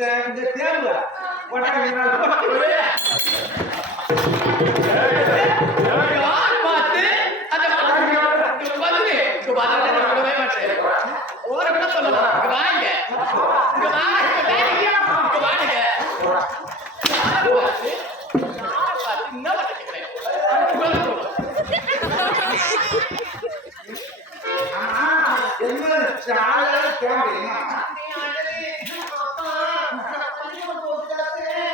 இந்த இந்த தேர்வு என்ன சாலை தேவையா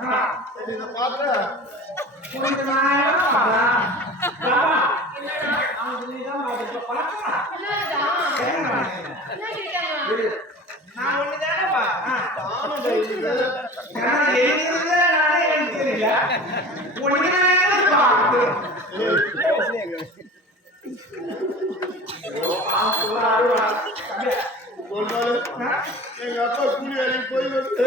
எங்க அப்பா குழி அள்ளி போய் வந்து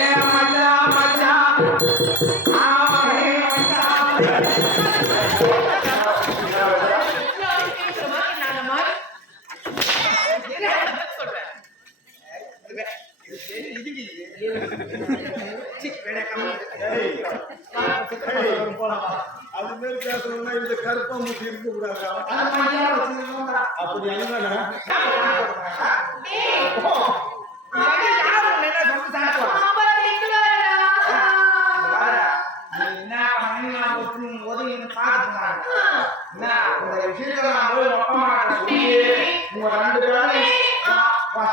உங்க ரெண்டு பேரும்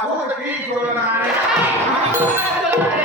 சொல்லி சொல்லி சொல்லி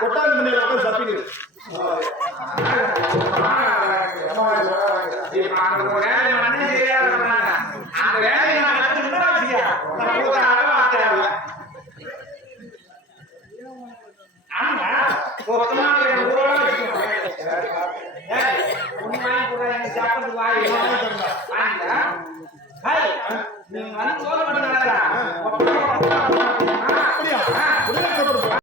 கொட்டாங்க மண்ணில சப்பிக்குது நீங்க